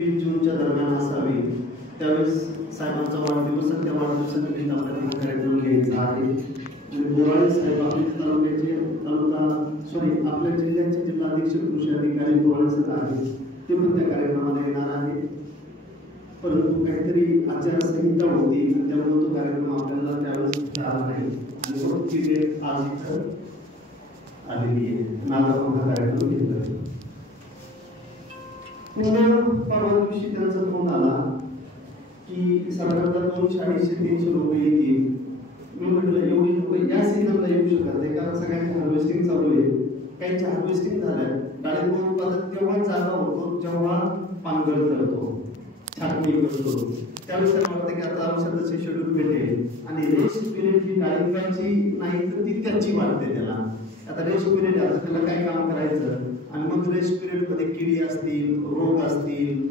20 जूनच्या दरम्यान असावी त्यावेळेस साहेबांचा वाढदिवस आणि त्या वाढदिवसानिमित्त आपल्याला कार्यक्रम घ्यायचा आहे. आणि बोराळे साहेब आपल्या तालुक्याचे आपल्या जिल्ह्याचे जिल्हाधीश कृषी अधिकारी बोराळे सर आहेत, ते पण त्या कार्यक्रमाला येणार आहे. परंतु काहीतरी आचारसंहिता होती त्यामुळे तो कार्यक्रम आपल्याला त्यावेळेस झाला नाही आणि मग ती डेट आज इथं आलेली आहे. माझा मोठा कार्यक्रम घेतला. परवा दिवशी त्यांचा फोन आला की साधारणतः 200-250 लोक येतील. मी म्हटलं एवढी लोक या सीझनला येऊ शकत नाही कारण सगळ्यांची हार्वेस्टिंग चालू आहे. काहींची हार्वेस्टिंग झालं. डाळिंब उत्पादन तेव्हा चालू होतो जेव्हा पानगळ करतो, छाटणी करतो. त्यावेळेस त्यांना वाटतं की आता औषधाचे शेड्यूल भेटेल आणि रेस्ट पिरियड ही डाळिंबाची नाही तर ती त्याची वाटते त्याला. आता रेस्ट पिरियड आता त्याला काय काम करायचं आणि मग रेस्ट पिरियड मध्ये किडी असतील, रोग असतील,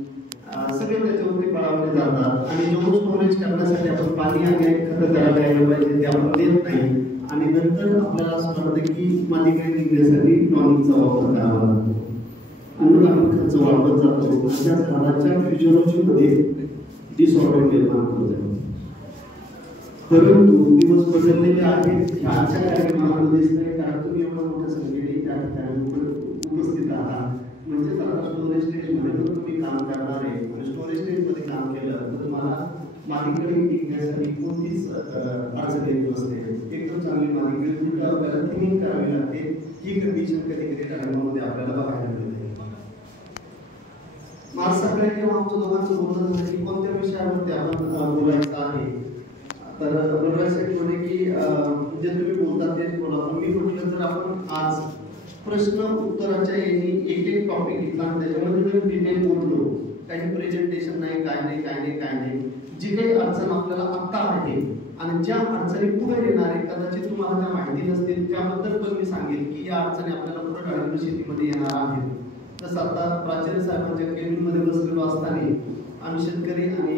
सगळे त्याच्यावरती पळावले जातात. आणि जो स्टोरेज करण्यासाठी आपण पाणी आणि खतं त्याला द्यायला पाहिजे ते आपण देत नाही. आणि नंतर आपल्याला असं वाटतं की माती काय निघण्यासाठी टॉनिकचा वापर करावा लागतो आणि आपण खर्च वाढवत जातो. अशा झाडाच्या फिजिओलॉजीमध्ये डिसऑर्डर निर्माण होतो. परंतु दिवस बदललेले आहेत. ह्याच्या कार्यक्रमामध्ये दिसत नाही कारण तुम्ही एवढ्या मोठ्या संख्येने त्या ठिकाणी उपस्थित आहात. म्हणजे आता स्टोरेज स्टेजमध्ये जर तुम्ही काम करणार आहे आणि स्टोरेज स्टेजमध्ये काम केलं तर तुम्हाला मातीकडे टिकण्यासाठी कोणतीच अडचण येत नसते. एकदम चांगली मातीकडे आपल्याला थिनिंग करावी लागते. ही कंडिशन कधी कधी डाळिंबामध्ये आपल्याला बघायला मिळते. मला सगळ्या किंवा आमच्या दोघांचं बोलणं झालं की कोणत्या विषयावरती आपण बोलायचं आहे. तर बोलायसाठी म्हणे की जे तुम्ही बोलतात तेच बोला. पण मी म्हटलं जर आपण आज प्रश्न उत्तराच्या यांनी एक एक टॉपिक घेतला आणि त्याच्यामध्ये जर डिटेल बोललो, काही प्रेझेंटेशन नाही, काय नाही, जी काही अडचण आपल्याला आत्ता आहे आणि ज्या अडचणी पुढे येणार आहे कदाचित तुम्हाला त्या माहिती नसतील त्याबद्दल पण मी सांगेल की या अडचणी आपल्याला पुढे डाळिंब शेतीमध्ये येणार आहेत. जसं आता प्राचार्य साहेबांच्या केबिनमध्ये बसलेलो असताना आम्ही शेतकरी आणि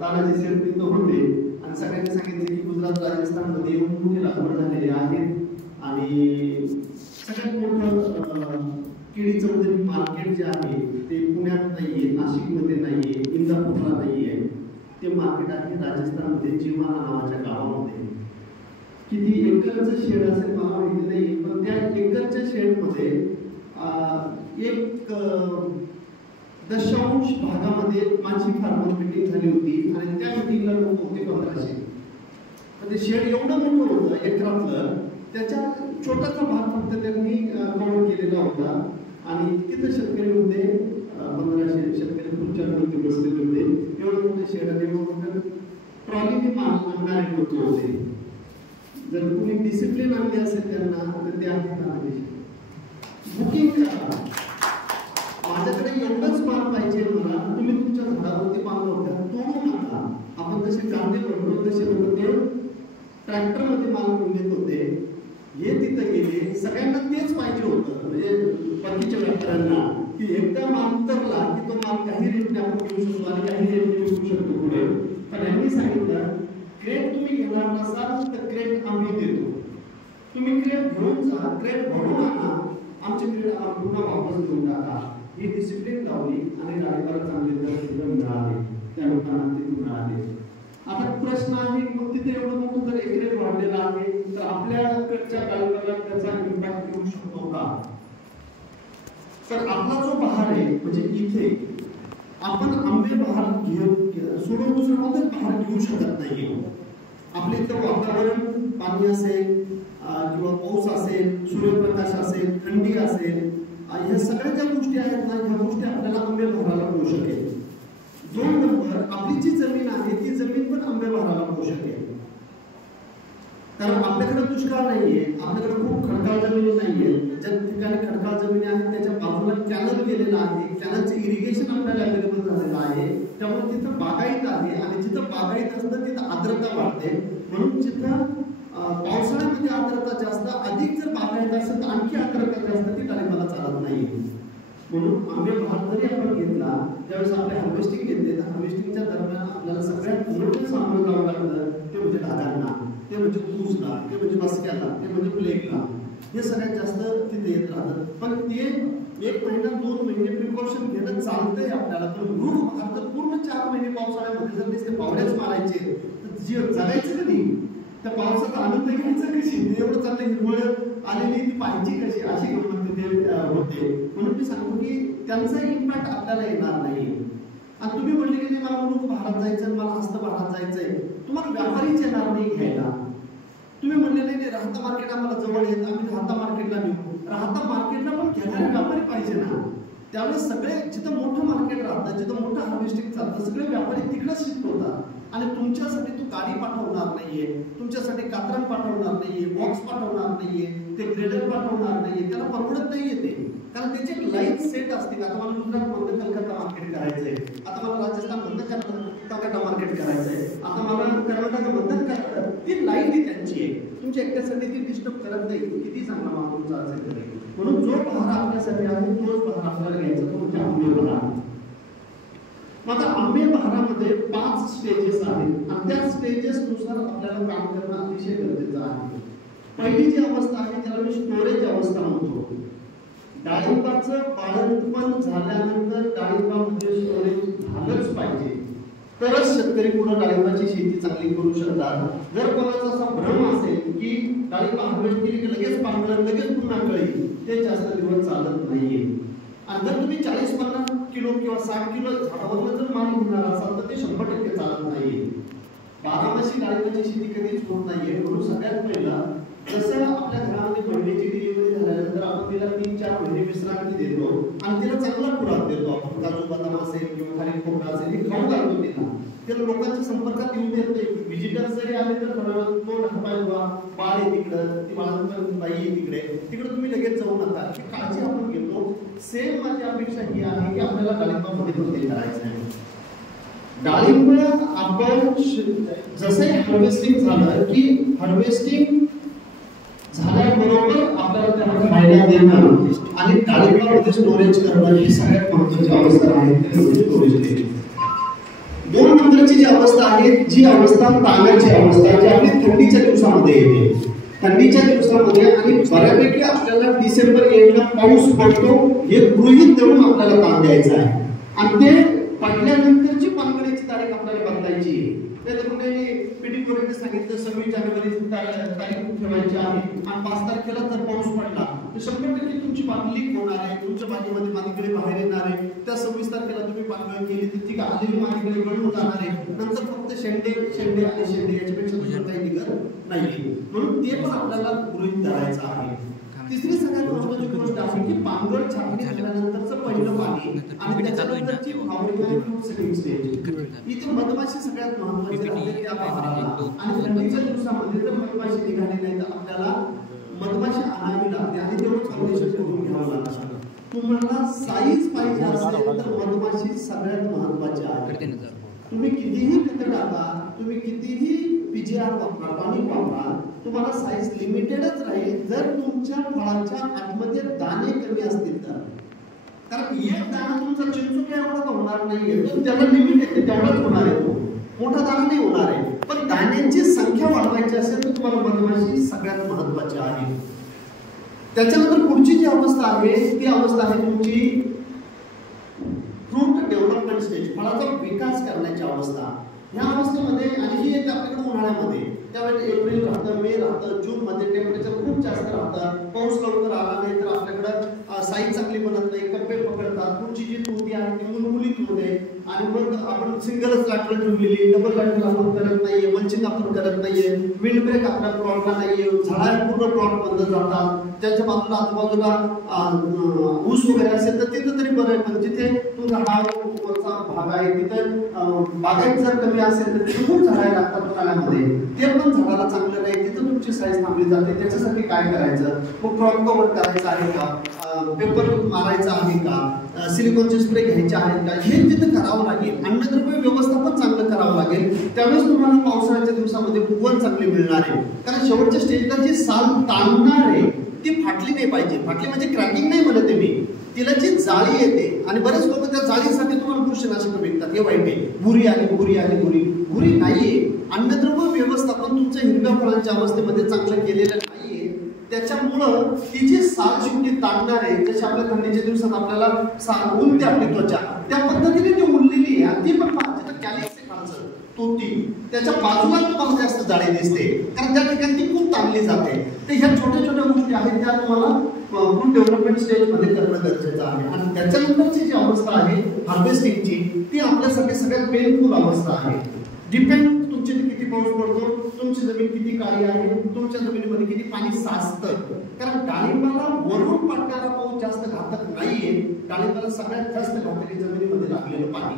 तानाजी सेठ तिथं होते आणि सगळ्यांनी सांगितले की गुजरात राजस्थानमध्ये येऊन मोठी लागवड झालेली आहे आणि सगळ्यात मोठं केळीचं वगैरे मार्केट जे आहे ते पुण्यात नाहीये, नाशिकमध्ये नाहीये, इंदापूरला नाहीये. ते मार्केट आहे राजस्थानमध्ये चिमाना नावाच्या गावामध्ये. किती एकरचं शेड असेल मला माहिती नाही, पण त्या एकरच्या शेडमध्ये 1 भागामध्ये माझी फार्मर मिटिंग झाली होती आणि त्या मिटिंगला लोक होते 1500. ते शेड एवढं मोठं होतं एकरातलं, त्याच्या छोटासा भाग फक्त त्यांनी कव्हर केलेला होता आणि तिथं शेतकरी होते 1500 शेतकरी खुर्च्या वरती बसलेले होते. एवढं मोठे शेड आणि एवढं ट्रॉलीने माल आणणारे लोक होते. जर तुम्ही डिसिप्लिन आणली असेल त्यांना तर ते आहे बुकिंग करा. माझ्याकडे एवढंच माल पाहिजे मला, तुम्ही तुमच्या झाडावरती माल तोडू नका. आपण जसे कांदे बनवतो तसे लोक ते ट्रॅक्टरमध्ये माल घेऊन येत होते. हे तिथं गेले, सगळ्यांना तेच पाहिजे होतं. म्हणजे बाकीच्या व्यापाऱ्यांना की एकदा माल उतरला की तो माल काही रेटने आपण घेऊ शकतो आणि काही रेटने विकू शकतो पुढे. पण यांनी सांगितलं क्रेट तुम्ही घेणार नसाल तर क्रेट आम्ही देतो. तुम्ही क्रेट घेऊन जा, क्रेट भरून आणा, आमचे क्रेट पुन्हा वापस घेऊन टाका. ही डिसिप्लिन लावली आणि डाळिंबाला चांगले दर मिळाले, त्या लोकांना ते मिळाले. आता प्रश्न आहे मग तिथे एवढं मोठं जर एक रेट वाढलेला आहे तर आपल्याकडच्या डाळिंबाला त्याचा इम्पॅक्ट येऊ शकतो का? तर आपला जो बहार आहे म्हणजे इथे आपण आंबे बहार सोडून दुसरं बहार घेऊ शकत नाही. आपल्या इथं वातावरण, पाणी असेल किंवा पाऊस असेल, सूर्यप्रकाश असेल, थंडी असेल, ह्या सगळ्या ज्या गोष्टी आहेत ना ह्या गोष्टी आपल्याला आंबे बहाराला मिळू शकेल. 2 नंबर आपली जी जमीन आहे ती जमीन पण आंबे बहाराला मिळू शकेल. कारण आपल्याकडे दुष्काळ नाहीये, आपल्याकडे खूप खडकाळ जमिनी नाहीये. ज्या ठिकाणी खडकाळ जमिनी आहेत त्याच्या बाजूला कॅनल गेलेला आहे, कॅनलचं इरिगेशन आपल्याला अवेलेबल झालेलं आहे. त्यामुळे तिथं बागायत आहे आणि जिथं बागायत असतं तिथं आर्द्रता वाढते. म्हणून जिथं पावसाळ्यामध्ये आर्द्रता जास्त, अधिक जर बागायत असेल तर आणखी आर्द्रता जास्त, ती डाळिंबाला चालत नाही. म्हणून आंबे बहार जरी आपण घेतला त्यावेळेस आपल्या हार्वेस्टिंग घेतले तर हार्वेस्टिंगच्या दरम्यान आपल्याला सगळ्यात मोठं सामोरं जावं लागतं ते म्हणजे ढगांना, ते म्हणजे ऊसला, ते म्हणजे मस्क्याला, ते म्हणजे प्लेगला. हे सगळ्यात जास्त तिथे येत राहतं. पण ते 1 महिना 2 महिने प्रिकॉशन घेणं चालतंय आपल्याला, पण रोग जर नुसते पावड्याच मारायचे तर जगायचं कधी? त्या पावसाचा आनंद घ्यायचा कशी? एवढं चांगलं हिरवळ आलेली ती पाहिजे कशी? अशी गंमत तिथे होते. म्हणून मी सांगतो की त्यांचा इम्पॅक्ट आपल्याला येणार नाही. आणि तुम्ही म्हणले की मला मुरुख भारात जायचं, मला हस्त भारात जायचंय, तुम्हाला व्यापारीच येणार नाही घ्यायला. तुम्ही म्हणले नाही राहता मार्केट आम्हाला जवळ येत, आम्ही राहता मार्केटला नेऊ. राहता मार्केटला पण घेणारे व्यापारी पाहिजे ना. त्यावेळेस सगळे जिथं मोठं मार्केट राहतं, जिथं मोठं हार्वेस्टिंग चालतं, सगळे व्यापारी तिकडेच शिफ्ट होतात. आणि तुमच्यासाठी तो गाडी पाठवणार नाहीये, तुमच्यासाठी कात्रण पाठवणार नाहीये, बॉक्स पाठवणार नाहीये, ते ग्रेडर पाठवणार नाहीये. त्याला परवडत नाहीये ते, कारण त्याची एक लाईन सेट असते. आता मला गुजरात मधलं कलकत्ता मार्केट करायचंय, आता मला राजस्थान मधलं कलकत्ता मार्केट करायचंय, आता मला कर्नाटक मधलं करायचं. ती लाईन ही त्यांची आहे, तुमच्या एकट्यासाठी ती डिस्टर्ब करत नाही. किती चांगला माल तुमचा असेल तरी. म्हणून जो बहार आपल्यासाठी आहे तोच बहार आपल्याला घ्यायचा, तो म्हणजे आंबे बहार. आता आंबे बहारामध्ये 5 स्टेजेस आहेत आणि त्या स्टेजेस नुसार आपल्याला काम करणं अतिशय गरजेचं आहे. पहिली जी अवस्था आहे त्याला मी स्टोरेज अवस्था म्हणतो. डाळिंबाचं बाळंतपण झाल्यानंतर डाळिंबामध्ये स्टोरेज झालंच पाहिजे, तरच शेतकरी पुढे डाळिंबाची शेती चांगली करू शकतात. जर कोणाचा असा भ्रम असेल की डाळिंब हार्वेस्ट केली की लगेच पांढरं लगेच पुन्हा कळी, ते जास्त दिवस चालत नाहीये. आणि जर तुम्ही 40-50 किलो किंवा 60 किलो झाडावरनं जर माल घेणार असाल तर ते 100% चालत नाहीये. बारामासी डाळिंबाची शेती कधीच होत नाहीये. म्हणून सगळ्यात पहिला जसं आपल्या घरामध्ये महिन्याची डिलिव्हरी झाल्यानंतर आपण तिला 3-4 महिने विश्रांती देतो आणि तिला चांगला खुराक देतो. आपण काजू बदाम असेल किंवा खाली खोबरा असेल हे खाऊ घालतो तिला लोकांच्या संपर्कात येऊ देत नाही. व्हिजिटर्स जरी आले तर तो ढापाय बाळ आहे तिकडं, ती बाळांची बाई आहे तिकडे तुम्ही लगेच जाऊ नका. ही काळजी आपण घेतो. सेम माझी अपेक्षा ही आहे की आपल्याला डाळिंबामध्ये पण ते करायचं आहे. डाळिंब आपण जसं हार्वेस्टिंग झालं की हार्वेस्टिंग झाल्याबरोबर आपल्याला त्याला फायदा देणं आणि डाळिंबामध्ये स्टोरेज करणं ही सगळ्यात महत्त्वाची अवस्था आहे. स्टोरेज 2 नंबरची जी अवस्था आहे, जी अवस्था ताणाची अवस्था, जी आपली थंडीच्या दिवसामध्ये येते. थंडीच्या दिवसामध्ये आणि बऱ्यापैकी आपल्याला डिसेंबर एंडला पाऊस पडतो हे गृहीत धरून आपल्याला ताण द्यायचा आहे. आणि ते पडल्यानंतरची पानगळीची तारीख आपल्याला बदलायची आहे. पिटीकोरीने सांगितलं 26 जानेवारी तारीख ठेवायची आहे आणि 5 तारखेला जर पाऊस पडला तर 100% तुमची पान लीक होणार आहे, तुमच्या बागेमध्ये पानगळी बाहेर येणार आहे. त्या 26 तारखेला तुम्ही पानगळी केली तर ती आलेली पानगळी गळून जाणार आहे. नंतर फक्त शेंडे आणि शेंडे याच्यापेक्षा दुसरं काही निघत नाही. म्हणून ते पण आपल्याला गृहीत धरायचं आहे. तिसरी सगळ्यात महत्त्वाची गोष्ट आहे की पानगळ छाटणी झाल्यानंतरचं पहिलं पाणी आणि त्याच्यानंतरची फ्रूट सेटिंग स्टेज. इथे मधमाशी सगळ्यात महत्त्वाची आहे त्या बहाराला. आणि थंडीच्या दिवसामध्ये जर मधमाशी निघाली नाही तर आपल्याला मधमाशी आणावी लागते आणि तेवढं फाउंडेशन करून घ्यावं लागतं. तुम्हाला साईज पाहिजे असेल तर मधमाशी सगळ्यात महत्त्वाची आहे. तुम्ही कितीही खतं टाका, तुम्ही कितीही पीजीआर वापरा, टॉनिक वापरा, तुम्हाला साईज लिमिटेडच राहील जर तुमच्या फळाच्या आतमध्ये दाणे कमी असतील तर. कारण एक दाणा तुमचा चिंचुक्या एवढा होणार नाहीये, तो त्याला लिमिट येते तेवढाच होणार आहे, तो मोठा दाणा नाही होणार आहे. पण दाण्यांची संख्या वाढवायची असेल तर तुम्हाला मधमाशी सगळ्यात महत्त्वाची आहे. त्याच्यानंतर पुढची जी अवस्था आहे ती अवस्था आहे तुमची फ्रूट डेव्हलपमेंट स्टेज, फळाचा विकास करण्याची अवस्था. ह्या अवस्थेमध्ये आणि ही एक आपल्याकडे उन्हाळ्यामध्ये त्यावेळेस एप्रिल राहतं, मे राहतं, जून मध्ये टेम्परेचर खूप जास्त राहतं, पाऊस लवकर आला नाही तर आपल्याकडं साईज चांगली बनत नाही, कप्पे पकडतात, पुढची जी तुती आहे ती मुलमुलीत होते आणि मग आपण सिंगलच लॅटरल ठेवलेली, डबल लॅटरल आपण करत नाहीये, मल्चिंग आपण करत नाहीये, विंड ब्रेक आपल्या प्लॉटला नाहीये, झाडा पूर्ण प्लॉट बंद जातात. त्याच्या बाजूला आजूबाजूला ऊस वगैरे असेल तर तिथं तरी बरं आहे, पण जिथे तुमचा हा वरचा भाग आहे तिथं बागायत जर कमी असेल तर तिथे खूप झाडं लागतात उन्हाळ्यामध्ये, ते पण झाडाला चांगलं नाही, तिथं तुमची साईज थांबली जाते. त्याच्यासाठी काय करायचं, मग क्रॉप कव्हर करायचं आहे का, पेपर मारायचा आहे का, सिलिकॉनचे स्प्रे घ्यायचे आहेत का, हे तिथं करावं लागेल. अन्नद्रव्य व्यवस्थापन चांगलं करावं लागेल. त्यावेळेस तुम्हाला पावसाळ्याच्या दिवसामध्ये फुगवण चांगली मिळणार आहे. कारण शेवटच्या स्टेजला जी साल ताणणार आहे ती फाटली नाही पाहिजे. फाटली म्हणजे क्रॅकिंग नाही म्हणत आहे मी, तिला जी जाळी येते आणि बरेच लोक त्या जाळीसाठी तुम्हाला बुरशीनाशक विकतात, हे वाईट आहे. भुरी आली, भुरी नाहीये. अन्नद्रव्य व्यवस्थापन तुमच्या हिरव्या फळांच्या अवस्थेमध्ये चांगलं केलेलं नाहीये. त्याच्यामुळं ती जी साल शेवटी ताणणार आहे, जशी आपल्या थंडीच्या दिवसात आपल्याला ऊनते आपली त्वचा, त्या पद्धतीने ती उरलेली आहे. ती पण जिथं कॅलिक्स आहे खालचं त्याच्या बाजूला तुम्हाला जास्त जाळी दिसते, कारण त्या ठिकाणी ती खूप ताणली जाते. तर ह्या छोट्या छोट्या गोष्टी आहेत त्या तुम्हाला फूड डेव्हलपमेंट स्टेज मध्ये करणं गरजेचं आहे. आणि त्याच्यानंतरची जी अवस्था आहे हार्वेस्टिंगची, ती आपल्यासाठी सगळ्यात पेनफुल अवस्था आहे. डिपेंड तुमचे किती पाऊस पडतो, तुमची जमीन किती काळी आहे, तुमच्या जमिनीमध्ये किती पाणी साचतं. कारण डाळिंबाला वरून पडणारा पाऊस जास्त घातक नाहीये, डाळिंबाला सगळ्यात जास्त घातक आहे जमिनीमध्ये लागलेलं पाणी.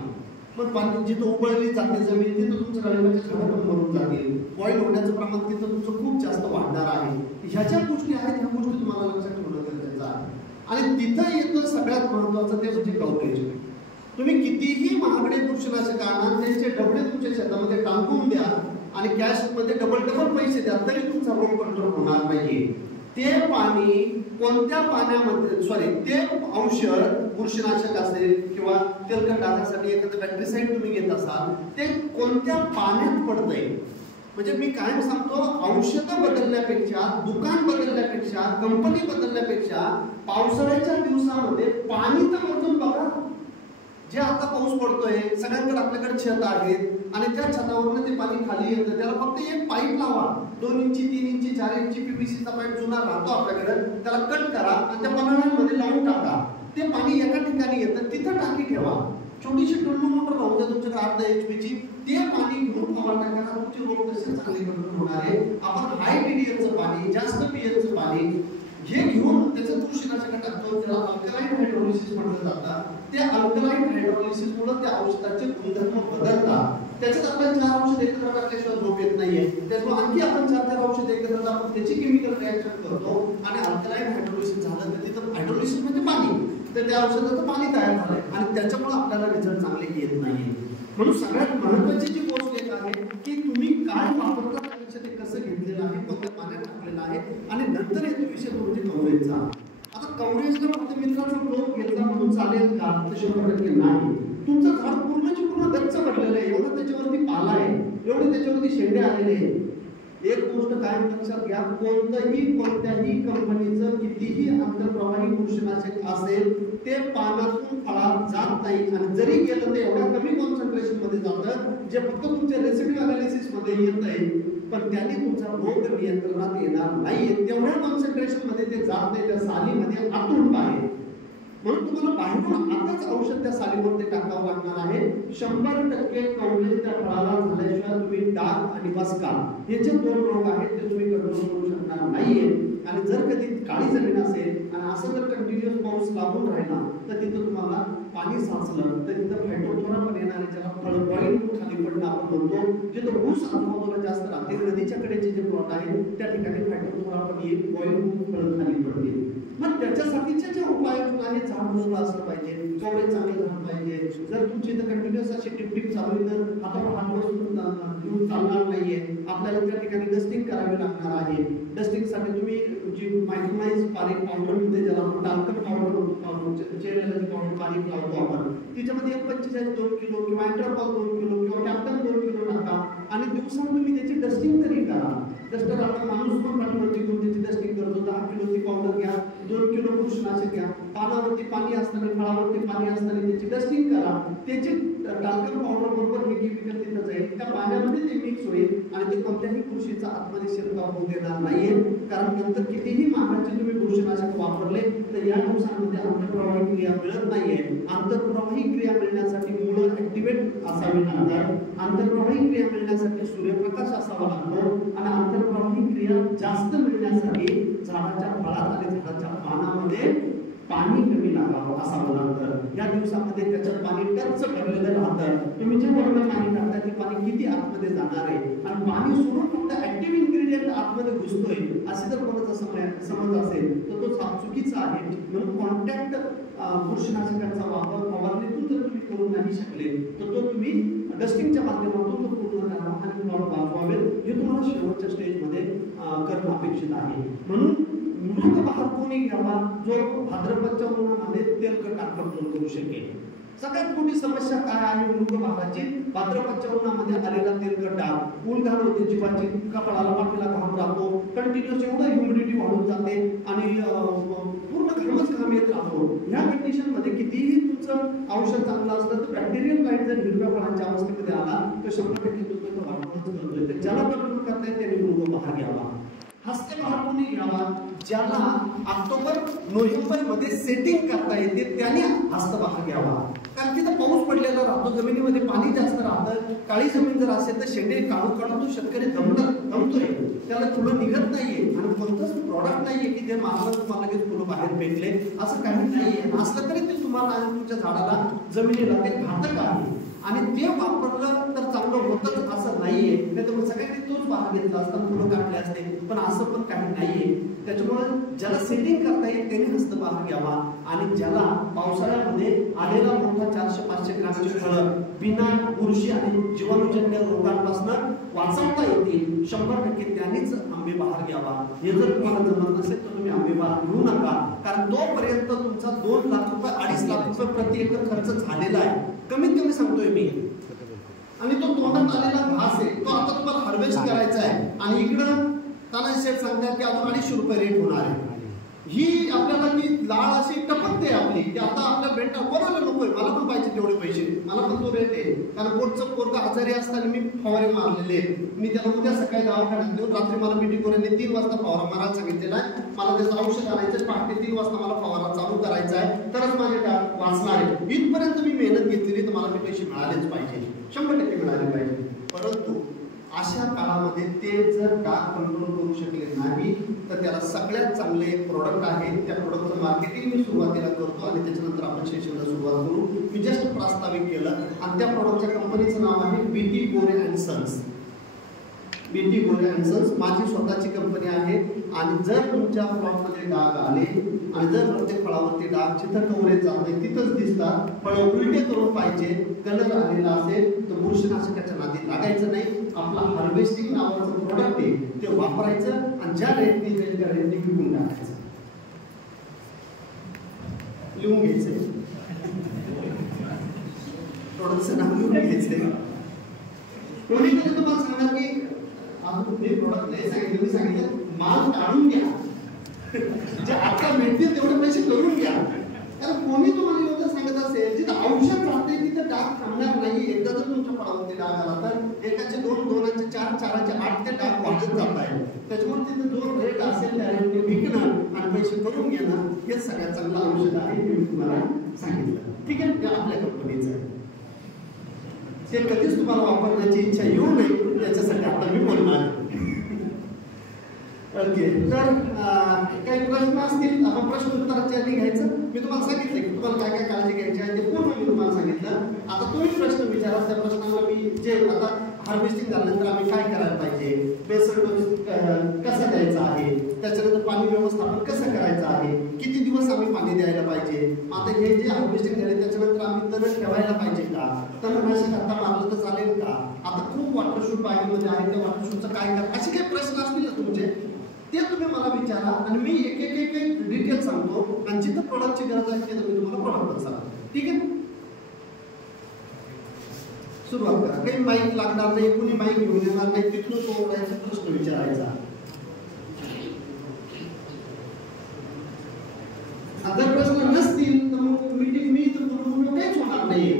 मग पाणी जिथं उबळली जाते जमीन, तिथं तुमच्या डाळिंबाचे झाडं पण मरून जातील, बॉईल होण्याचं प्रमाण तिथं तुमचं खूप जास्त वाढणार आहे. ह्या ज्या गोष्टी आहेत ह्या गोष्टी तुम्हाला लक्षात ठेवणं गरजेचं आहे. आणि तिथं येतं सगळ्यात महत्वाचं ते म्हणजे कव्हरेज. तुम्ही कितीही महागडे बुरशीनाशक आणा, त्यांचे डबडे तुमच्या शेतामध्ये टाकून द्या आणि कॅश मध्ये डबल पैसे द्या, तरी तुमचा रोग कंट्रोल होणार नाहीये. ते पाणी कोणत्या पाण्यामध्ये ते औषध बुरशीनाशक असेल किंवा तेलकट डागासाठी एखादं बॅक्टेरिसाइड तुम्ही घेत असाल, ते कोणत्या पाण्यात पडतंय. म्हणजे मी कायम सांगतो, औषधं बदलण्यापेक्षा, दुकान बदलण्यापेक्षा, कंपनी बदलण्यापेक्षा पावसाळ्याच्या दिवसामध्ये पाणी तर बदलून बघा. जे आता पाऊस पडतोय, सगळ्यांकडे आपल्याकडे छत आहेत आणि त्या छतावरनं ते पाणी खाली येतं, त्याला फक्त एक पाईप लावा, 2 इंची 3 इंची 4 इंची पीव्हीसीचा पाईप जुना राहतो आपल्याकडे, त्याला कट करा आणि त्या पन्हाळ्यांमध्ये लावून टाका. ते पाणी एका ठिकाणी येतं, तिथं टाकी ठेवा. छोटीशी टुल्लू मोटर राहू द्या तुमच्याकडे 1/2 HP ची, ते पाणी घेऊन फवारणी करा, तुमचे रोग कसे चांगले कंट्रोल होणार आहे. आपण हाय टीडीएसचं पाणी, जास्त पीएचचं पाणी हे घेऊन त्याचं बुरशीनाशक टाकतो, त्याला अल्कलाईन हायड्रोलिसिस म्हटलं जातं. त्या अल्कलाईन हायड्रोलिसिस मुळे त्या औषधाचे गुणधर्म बदलतात. त्याच्यात आपण 4 औषध एकत्र टाकल्याशिवाय झोप येत नाहीये, त्यामुळे आणखी आपण 4 औषध एकत्र टाकून त्याची केमिकल रिएक्शन करतो आणि अल्कलाईन हायड्रोलिसिस झालं तर तिथं हायड्रोलिसिस म्हणजे पाणी, तर त्या औषधाचं पाणी तयार झालंय आणि त्याच्यामुळे आपल्याला रिझल्ट चांगले येत नाहीये. म्हणून सगळ्यात महत्त्वाची जी गोष्ट एक आहे की तुम्ही काय वापरता, त्यापेक्षा ते कसं घेतलेलं आहे, कोणत्या पाण्यात टाकलेलं आहे. आणि नंतर येतो विषय म्हणजे कव्हरेजचा. आता कव्हरेजला फक्त मित्रांनो लोक घेतला म्हणून चालेल का? तर 100% नाही. तुमचं झाड पूर्णची पूर्ण गच्च भरलेलं आहे, एवढं त्याच्यावरती पाला आहे, एवढे त्याच्यावरती शेंडे आलेले आहेत. एक गोष्ट कायम लक्षात घ्या, कोणत्याही कंपनीचं कितीही आंतरप्रवाही बुरशीनाशक असेल, ते पानातून फळात जात नाही. आणि जरी गेलं ते एवढ्या कमी कॉन्सन्ट्रेशन मध्ये जातं, जे फक्त तुमच्या रेसिड्यू अनालिसिस मध्ये येतंय, पण त्याने तुमचा रोग नियंत्रणात येणार नाहीये. तेवढ्या कॉन्सन्ट्रेशन मध्ये ते जात नाही, त्या सालीमध्ये आतून बाहेर. म्हणून तुम्हाला बाहेरून आताच औषध त्या सालीवर ते टाकावं लागणार आहे. 100% कव्हरेज त्या फळाला झाल्याशिवाय तुम्ही डाग आणि बसका हे जे 2 रोग आहेत ते तुम्ही कंट्रोल करू शकणार नाहीये. आणि जर कधी काळी जमीन असेल आणि असं जर कंटिन्युअस पाऊस लागून राहिला, तर तिथं तुम्हाला पाणी साचलं तर तिथं फायटोथोरा पण येणार आहे, ज्याला फळबॉईल खाली पडणं आपण म्हणतो. जिथं ऊस आजूबाजूला जास्त राहते, नदीच्या कडेचे जे प्लॉट आहेत त्या ठिकाणी फायटोथोरा पण येईल, बॉईल होऊन फळं खाली पडतील. मग त्याच्यासाठीच्या ज्या उपाययोजना आहेत, झाड मोकळं असलं पाहिजे, कव्हरेज चांगलं झालं पाहिजे. जर तुमची इथं कंटिन्युअस अशी टिपटिप चालू आहे तर हातावर हात बसून घेऊन चालणार नाहीये, आपल्याला त्या ठिकाणी डस्टिंग करावी लागणार आहे. डस्टिंगसाठी तुम्ही जी मायक्रोनाइज बारीक पावडर मिळते, ज्याला आपण टाल्कम पावडर म्हणतो, चेहऱ्याला जी पावडर बारीक लावतो आपण, तिच्यामध्ये 45 2 किलो किंवा एंट्रोपॉल 2 किलो किंवा कॅप्टन 2 किलो टाका आणि दिवसात तुम्ही त्याची डस्टिंग तरी करा. डस्टर आपण माणूस पण पाठीवरती घेऊन त्याची डस्टिंग करतो. 10 किलोची पावडर घ्या, 2 किलो बुरशीनाशक घ्या, पानावरती पाणी असताना फळावरती पाणी असताना त्याची डस्टिंग करा. त्याची टाल्कम पावडर बरोबर हे केमिकल तिथं जाईल, त्या पाण्यामध्ये ते मिक्स होईल आणि ते कोणत्याही बुरशीचा आतमध्ये शिरकाव होऊ देणार नाहीये. कारण नंतर कितीही महागाचे तुम्ही बुरशीनाशक वापरले तर या दिवसांमध्ये आंतरप्रवाही क्रिया मिळत नाहीये. आंतरप्रवाही क्रिया मिळण्यासाठी मुळं ऍक्टिव्हेट असावी लागतात, आंतरप्रवाही क्रिया मिळण्यासाठी सूर्यप्रकाश असावा लागतो आणि आंतरप्रवाही क्रिया जास्त मिळण्यासाठी झाडाच्या फळात आणि झाडाच्या पानामध्ये पाणी कमी लागावं असावं लागतं. या दिवसामध्ये त्याच्यात पाणी टच भरलेलं राहतं. तुम्ही जे बरोबर पाणी टाकता ते पाणी किती आतमध्ये जाणार आहे आणि पाणी सोडून फक्त ऍक्टिव्ह इन्ग्रेडियंट आतमध्ये घुसतोय असे जर कोणाचा समज असेल तर तो चुकीचा आहे. म्हणून कॉन्टॅक्ट बुरशीनाशकांचा वापर फवारणीतून जर तुम्ही करू नाही शकले तर तो तुम्ही डस्टिंगच्या माध्यमातून तो पूर्ण करा आणि प्लॉट वाचवावे, हे तुम्हाला शेवटच्या स्टेजमध्ये करणं अपेक्षित आहे. म्हणून मृग बहार कोणी घ्यावा जो भाद्रपदच्या उन्हामध्ये तेलकट कंट्रोल करू शकेल. सगळ्यात मोठी समस्या काय आहे मृग बहाराची? भाद्रपदच्या उन्हामध्ये आलेला तेलकट डाग, ऊन घाण होते जीवाची, कपाळाला पाठीला घाम राहतो, कंटिन्युअस एवढं ह्युमिडिटी वाढून जाते आणि पूर्ण घाम येत राहतो. ह्या कंडिशन मध्ये कितीही तुमचं औषध चांगलं असलं तर बॅक्टेरियल लाईट जर हिरव्या फळांच्या अवस्थेमध्ये आला तर 100% क्षेत्र वाढवून करतोय, तर ज्याला कंट्रोल करता येईल त्यांनी पूर्वभाग घ्यावा. हस्तभार कोणी घ्यावा? ज्याला ऑक्टोबर नोव्हेंबर मध्ये सेटिंग करता येते त्याने हस्तभार घ्यावा. कारण तिथं पाऊस पडलेला राहतो, जमिनीमध्ये पाणी जास्त राहतं. काळी जमीन जर असेल तर शेंडे काढू काढून तो शेतकरी दमतोय, त्याला फुलं निघत नाहीये आणि कोणतंच प्रॉडक्ट नाहीये की जे मारलं तुम्हाला लगेच फुलं बाहेर फेकले, असं काही नाहीये. असलं तरी ते तुम्हाला तुमच्या झाडाला जमिनीला ते घातक आहे आणि ते वापरलं तर चांगलं होतच असं नाहीये. नाही तर मग सगळ्यांनी तोच भाग घेतला असता, फुलं काढले असते, पण असं पण काही नाहीये. त्याच्यामुळे ज्याला सेटिंग करता येईल त्याने हस्तभार घ्यावा आणि ज्याला पावसाळ्यामध्ये आलेला मोठा 400-500 ग्रामची फळं बिना बुरशी आणि जीवाणूजन्य रोगांपासून वाचवता येतील 100% त्यांनीच आंबे बहार घ्यावा. हे जर तुम्हाला जमत नसेल तर तुम्ही आंबे बहार घेऊ नका, कारण तोपर्यंत तुमचा 2 लाख रुपये 2.5 लाख रुपये प्रति एकर खर्च झालेला आहे, कमीत कमी सांगतोय मी. आणि तो तोंडात आलेला घास आहे, तो आता तुम्हाला हार्वेस्ट करायचा आहे. आणि इकडं तानाजी शेठ सांगतात की अजून 250 रुपये रेट होणार आहे. ही आपल्याला ती लाळ अशी टपकते आपली की आता आपल्या भेट कोणाला नकोय, मला पण पाहिजे तेवढे पैसे, मला पण तो रेट आहे. कारण पोटचं पोरगा आजारी असताना मी फवारे मारलेले, मी त्याला उद्या सकाळी दवाखान्यात देऊन रात्री मला मीटिंग करून 3 वाजता फवारा मारायला सांगितलेला आहे. मला त्याचं औषध आणायचं, पहाटे 3 वाजता मला फवारा चालू करायचा आहे, तरच माझे डाग वाचणार आहे. इथपर्यंत मी मेहनत घेतलेली, तर मला ते पैसे मिळालेच पाहिजे, 100% मिळाले पाहिजे. परंतु अशा काळामध्ये ते जर डाग कंट्रोल करू शकले नाही तर त्याला सगळ्यात चांगले प्रोडक्ट आहे, त्या प्रोडक्टचं मार्केटिंग मी सुरुवातीला करतो आणि त्याच्यानंतर आपण सेशनला सुरुवात करू. मी जस्ट प्रास्ताविक केलं आणि त्या प्रोडक्टच्या कंपनीचं नाव आहे BT Gore and sons. BT Gore and sons माझी स्वतःची कंपनी आहे. आणि जर तुमच्या प्लॉटमध्ये डाग आले आणि जर प्रत्येक फळावरती डाग जिथं कव्हरेज जाते तिथंच दिसतात, फळ उलटे करून पाहिजे, कलर आलेला असेल तर बुरशीनाशकाच्या नादी लागायचं नाही. आपला हार्वेस्टिंग नावाचं प्रोडक्ट आहे ते वापरायचं आणि ज्या रेटने जाईल त्या रेटने विकून टाकायचं. लिहून घ्यायचंय प्रोडक्टचं नाव, लिहून घ्यायचंय. कोणीतरी तुम्हाला सांगणार की हे प्रोडक्ट नाही सांगितलं, मी सांगितलं माल काढून घ्या, जे आता मिळतील तेवढे पैसे करून घ्या. कारण कोणी तुम्हाला एवढं सांगत असेल जिथं औषध राहते तिथं डाग थांबणार नाही. एकदा जर तुमच्या फळावरती डाग आला तर एकाचे 2, 2चे 4, 4चे 8 ते डाग वाढत जात आहे. त्याच्यामुळे तिथे जो रेट असेल त्या रेटने विकणं आणि पैसे करून घेणं हे सगळ्यात चांगलं औषध आहे, हे मी तुम्हाला सांगितलं. ठीक आहे, ते आपल्या कंपनीचं आहे, ते कधीच तुम्हाला वापरण्याची इच्छा येऊ नये त्याच्यासाठी आता मी बोलणार. ओके, तर काही प्रश्न असतील आपण प्रश्न उत्तराच्या आधी घ्यायचं. मी तुम्हाला सांगितलं की तुम्हाला काय काय काळजी घ्यायची आहे ते पूर्ण मी तुम्हाला सांगितलं. आता तुम्ही प्रश्न विचारा, त्या प्रश्नाला मी जे आता हार्वेस्टिंग झाल्यानंतर आम्ही काय करायला पाहिजे, बेसल डोस कसा द्यायचा आहे, त्याच्यानंतर पाणी व्यवस्थापन कसं करायचं आहे, किती दिवस आम्ही पाणी द्यायला पाहिजे, आता हे जे हार्वेस्टिंग झाले त्याच्यानंतर आम्ही तण ठेवायला पाहिजे का, तणनाशक आता मारलं तर चालेल का, आता खूप वॉटरशूट बागेमध्ये आहे त्या वॉटरशूटचं काय करा, असे काही प्रश्न असतील ना तुमचे ते तुम्ही मला विचारा आणि मी एक डिटेल सांगतो आणि जिथं प्रोडक्टची गरज आहे तिथं मी तुम्हाला प्रोडक्ट सांगतो. ठीक आहे, सुरुवात करा. काही माईक लागणार नाही, कुणी माईक घेऊन येणार नाही, तिथून सोडायचा प्रश्न विचारायचा. जर प्रश्न नसतील तर मग मीटिंग मी इथं बोलून काहीच होणार नाही.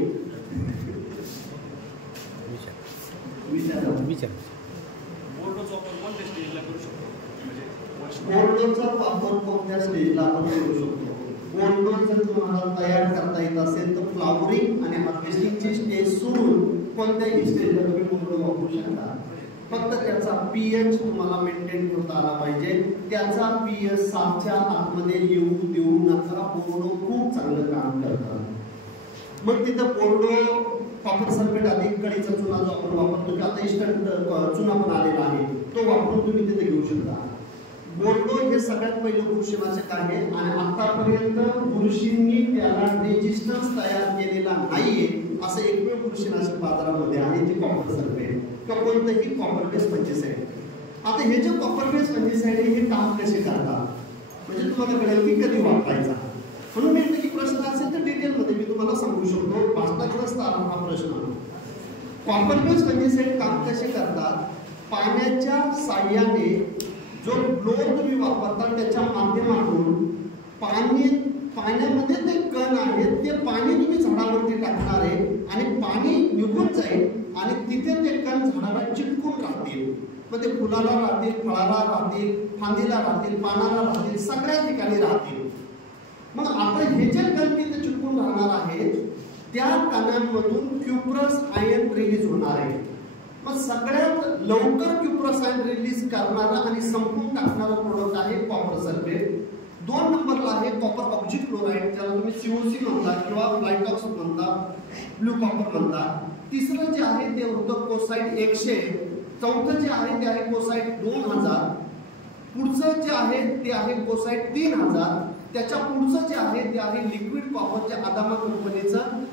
विचारा बोर्डचा वापर कोणत्या स्टेजला करू शकतो, बोर्डचा वापर कोणत्या स्टेजला आपण करू शकतो. बोर्ड जर तुम्हाला तयार करता येत असेल तर फ्लावरिंग आणि हार्वेस्टिंगची स्टेज सोडून कोणत्याही स्टेजला तुम्ही बोर्ड वापरू शकता. फक्त त्याचा पीएच तुम्हाला मेंटेन करता आला पाहिजे. त्याचा पीएच 7च्या आतमध्ये येऊ देऊ नका. बोर्डो खूप चांगलं काम करतात. मग तिथं बोर्डो कॉपर सल्फेट अधिक कळीचा चुना जो आपण वापरतो, आता इन्स्टंट चुना पण आलेला आहे, तो वापरून तुम्ही तिथे घेऊ शकता. बोर्डो हे सगळ्यात पहिलं बुरशीनाशक आहे आणि आतापर्यंत बुरशींनी त्याला रेजिस्टन्स तयार केलेला नाहीये असं एकमेव बुरशीनाशक बाजारामध्ये आहे, जे कॉपर सल्फेट किंवा कोणतंही कॉपर बेस फंजिसाइड. आता हे जे कॉपर बेस फंजिसाइड हे काम कसे करतात म्हणजे तुम्हाला कळेल की कधी वापरायचा. म्हणून मी की प्रश्न असेल तर डिटेलमध्ये मी तुम्हाला सांगू शकतो. भाषणाग्रस्त आला हा प्रश्न. कॉपर बेस फंजिसाइड काम कसे करतात, पाण्याच्या साह्याने जो ब्लोअर तुम्ही वापरता त्याच्या माध्यमातून पाण्यामध्ये ते कण आहेत ते पाणी तुम्ही झाडावरती टाकणार आहे आणि पाणी निघून जाईल आणि तिथे ते कण झाडाला चिटकून राहतील. मग ते फुलाला राहतील, फळाला राहतील, फांदीला राहतील, पानाला राहतील, सगळ्या ठिकाणी राहतील. मग आता हे जे कण तिथे चिटकून राहणार आहेत त्या कणांमधून क्युप्रस आयन रिलीज होणार आहे. मग सगळ्यात लवकर क्युप्रस आयन रिलीज करणारा आणि संपून टाकणारा प्रोडक्ट आहे कॉपर सल्फेट. 2 नंबरला आहे कॉपर ऑक्झिक्लोराइड, ज्याला तुम्ही COC म्हणता किंवा फ्लायटॉक्स म्हणता, ब्लू कॉपर म्हणता. तिसरं जे आहे ते होतं कोसाइड 100. चौथं जे आहे ते आहे कोसाइड 2000. पुढचं जे आहे ते आहे कोसाइड 3000. त्याच्या पुढचं जे आहे ते आहे लिक्विड कॉपर, जे अदामा कंपनीचं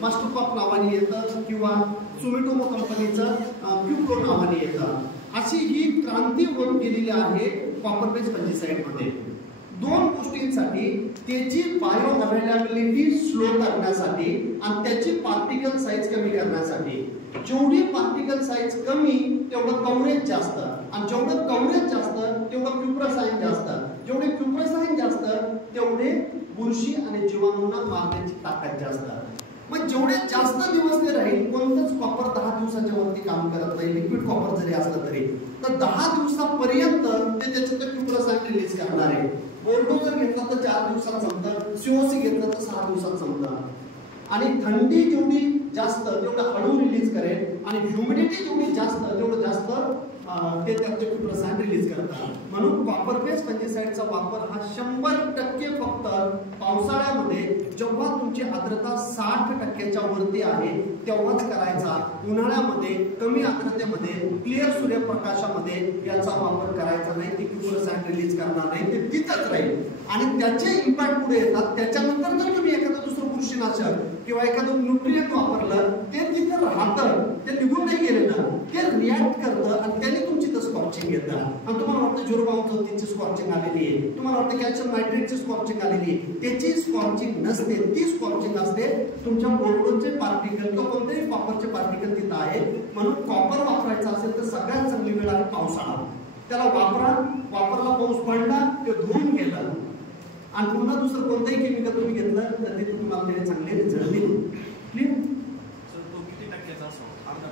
मास्टरकॉप नावाने येतं किंवा सुमिटोमो कंपनीचं क्युप्रो नावाने येतं. अशी ही क्रांती होत गेलेली आहे कॉपर बेस्ड फंजिसाइड मध्ये. 2 गोष्टींसाठी, त्याची बायो अवेलेबिलिटी स्लो करण्यासाठी आणि त्याची पार्टिकल साईज कमी करण्यासाठी. जेवढी पार्टिकल साईज कमी तेवढं कव्हरेज जास्त, आणि जेवढं कव्हरेज जास्त तेवढं क्युप्रस आयन जास्त. जेवढे क्युप्रस आयन जास्त तेवढे बुरशी आणि जीवाणूंना मारण्याची ताकद जास्त. मग जेवढे जास्त दिवस ते राहील, कोणतंच कॉपर 10 दिवसाच्या वरती काम करत नाही, लिक्विड कॉपर जरी असलं तरी, तर 10 दिवसापर्यंत ते त्याच्यात क्युप्रस आयन रिलीज करणार आहे. बोर्डो जर घेतला तर 4 दिवसात संपतं, COC घेतला तर 6 दिवसात संपतं. आणि थंडी जेवढी जास्त तेवढं हळू रिलीज करेल, आणि ह्युमिडिटी जेवढी जास्त तेवढं जास्त ते त्याचे क्युप्रस आयन रिलीज करतात. म्हणून कॉपर बेस्ड फंजिसाइडचा वापर हा 100% फक्त पावसाळ्यामध्ये, जेव्हा तुमची आर्द्रता 60% वरती आहे तेव्हाच करायचा. उन्हाळ्यामध्ये, कमी आर्द्रतेमध्ये, क्लिअर सूर्यप्रकाशामध्ये याचा वापर करायचा नाही. ते क्युप्रस आयन रिलीज करणार नाही, ते तिथंच राहील आणि त्याचे इम्पॅक्ट पुढे येतात. त्याच्यानंतर जर तुम्ही एखादं दुसरं बुरशीनाशक किंवा एखादं न्यूट्रिएंट वापरलं, ते तिथं राहतं, ते निघून नाही गेलेलं, ते रिॲक्ट करतं आणि त्याने तुमची तर स्कॉर्चिंग येतं. आणि तुम्हाला वाटतं 0.34ची स्कॉर्चिंग आलेली आहे, तुम्हाला वाटतं कॅल्शियम नायट्रेटची स्कॉर्चिंग आलेली आहे. त्याची स्कॉर्चिंग नसते, ती स्कॉर्चिंग असते तुमच्या बोर्डोचे पार्टिकल किंवा कोणत्याही कॉपरचे पार्टिकल तिथं आहे. म्हणून कॉपर वापरायचं असेल तर सगळ्यात चांगली वेळ आहे पावसाळा. त्याला वापरला, पाऊस पडला, ते धुवून गेलं, आणि पुन्हा दुसरं कोणतंही केमिकल तुम्ही घेतलं तर ते तुम्हाला त्याने चांगले रिझल्ट देईल. क्लिअर?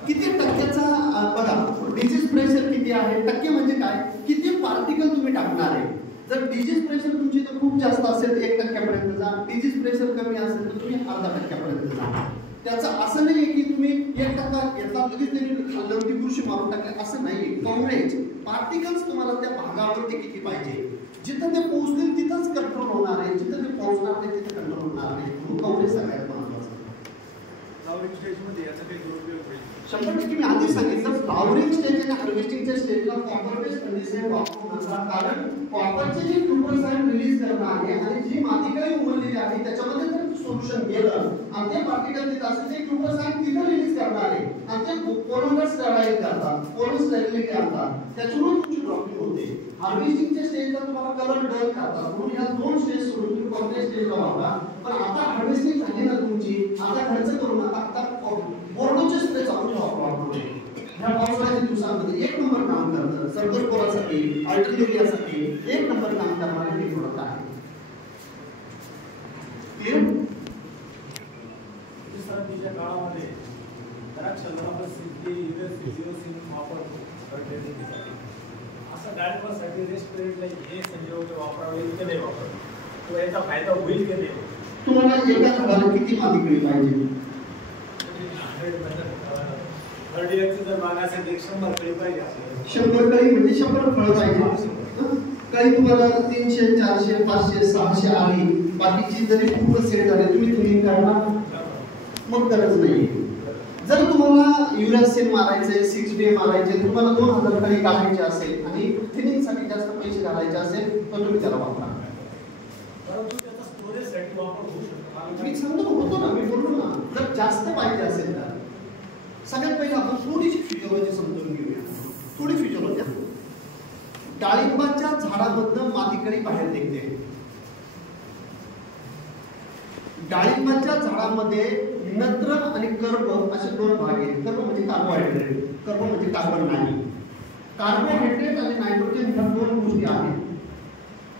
किती टक्क्याचा बघा, डिजीज प्रेशर किती आहे, टक्के म्हणजे काय, किती पार्टिकल तुम्ही टाकणार आहे. जर डिजीज प्रेशर तुमची तर खूप जास्त असेल तर 1% जा. डिजीज प्रेशर कमी असेल तर तुम्ही 0.5% जा. त्याचं असं नाही की तुम्ही 1% घेतला लगेच त्यांनी खाल्ल्यावरती बुरशी मारून टाकले, असं नाही. कव्हरेज पार्टिकल्स तुम्हाला त्या भागावरती किती पाहिजे, जिथं ते पोहोचतील तिथंच कंट्रोल होणार आहे, जिथं ते पोहोचणार नाही तिथे कंट्रोल होणार नाही. कव्हरेज सगळ्यात महत्वाचं. फ्लॉवरिंग स्टेजमध्ये याचा काही दुरुपयोग होईल 100%. मी आधी सांगितलं, फ्लॉवरिंग स्टेज आणि हार्वेस्टिंगच्या स्टेजला कॉपर बेस्ड फंजिसाइड वापरू नका, कारण कॉपरचे जे क्युप्रस आयन रिलीज करणं आहे आणि जी माती काही उमरलेली आहे त्याच्यामध्ये जर सोल्युशन गेलं आणि ते पार्टिकल तिथं असेल, ते क्युप्रस आयन तिथं रिलीज करणार आहे आणि ते पोलंडर स्टरलाइज करतात, पोलर स्टेरिलिटी आणतात, त्याच्यामुळे तुमची ड्रॉपिंग होते. हार्वेस्टिंगच्या स्टेजला तुम्हाला कलर डल करतात, म्हणून या 2 स्टेज सोडून तुम्ही कोणत्याही स्टेजला वापरा. पण आता हार्वेस्टिंग झाली ना तुमची, आता खर्च करू नका, आता बोर्डोचे स्प्रे चालू वापरू. ह्या पावसाळ्याच्या दिवसांमध्ये 1 नंबर काम करतं. सर्वस्पोरासाठी, अल्टरनेरियासाठी 1 नंबर काम करणारे हे प्रोडक्ट आहे. क्लिअर? सरांच्या काळामध्ये द्राक्षाला आपण COC वापरतो फर्टिलायझरसाठी. असं डाळिंबासाठी रेस्ट पिरियडला हे संजीवनी वापरावे की नाही वापरावे, किंवा याचा फायदा होईल की नाही? तुम्हाला एका झाडाला किती माती कळी पाहिजे? 100 इयरची जर बाग असेल 100 कळी पाहिजे. 100 कळी म्हणजे 100 फळं पाहिजे. काही तुम्हाला 300, 400, 500, 600 आली, बाकीची जरी पूर्ण सेट झाले तुम्ही क्लीन करणार, मग गरज नाही. जर तुम्हाला युरासिन मारायचे, 6-day मारायचे, तुम्हाला 2000 कळी काढायचे असेल आणि थिनिंगसाठी जास्त पैसे घालायचे असेल तर तुम्ही त्याला वापरा. परंतु त्याचा स्टोरेजसाठी वापर होऊ शकतो. मी सांगतो होतो ना, मी बोललो ना, जर जास्त पाहिजे असेल तर सगळ्यात पहिले आपण थोडीशी फिजिओलॉजी समजून घेऊया. थोडी फिजिओलॉजी. डाळिंबाच्या झाडामधनं मातीकळी बाहेर निघते. डाळिंबाच्या झाडामध्ये नत्र आणि कर्ब असे 2 भाग आहेत. कर्ब म्हणजे कार्बोहायड्रेट, कर्ब म्हणजे कार्बन नाही. कार्बोहायड्रेट आणि नायट्रोजन ह्या 2 गोष्टी आहेत.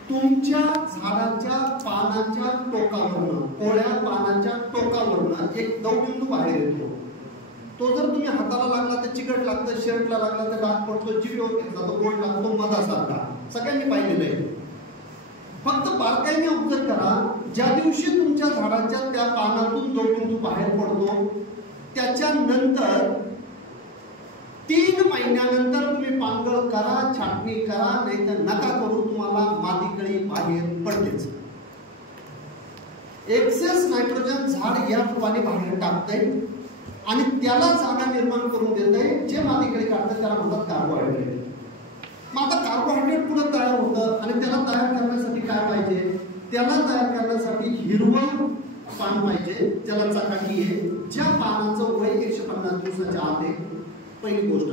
तुमच्या झाडाच्या पानाच्या टोकावरनं, कोळ्या पानाच्या टोकावरनं एक दवबिंदू बाहेर येतो. तो जर तुम्ही हाताला लागला तर चिकट लागतं, शर्टला लागला तर डाग पडतो, जीभेवर घेतला तर गोड लागतो, मधासारखा. सगळ्यांनी पाहिलेलं आहे. फक्त बारकाईने ऑब्झर्व करा, ज्या दिवशी तुमच्या झाडाच्या त्या पानातून जो बिंदू बाहेर पडतो त्याच्यानंतर 3 महिन्यानंतर तुम्ही पानगळ करा, छाटणी करा, नाही तर नका करू, तुम्हाला मातीकळी बाहेर पडतेच. एक्सेस नायट्रोजन झाड या रूपाने बाहेर टाकतंय आणि त्याला जागा निर्माण करून देत आहे. जे मातीकडे काढतात त्याला म्हणतात कार्बोहायड्रेट. मग आता कार्बोहायड्रेट पुढे तयार होतं आणि त्याला तयार करण्यासाठी काय पाहिजे? त्याला तयार करण्यासाठी हिरवं पान पाहिजे, ज्याला चकाकी आहे, ज्या पानाचं वय 150 दिवसाच्या आत आहे. पहिली गोष्ट.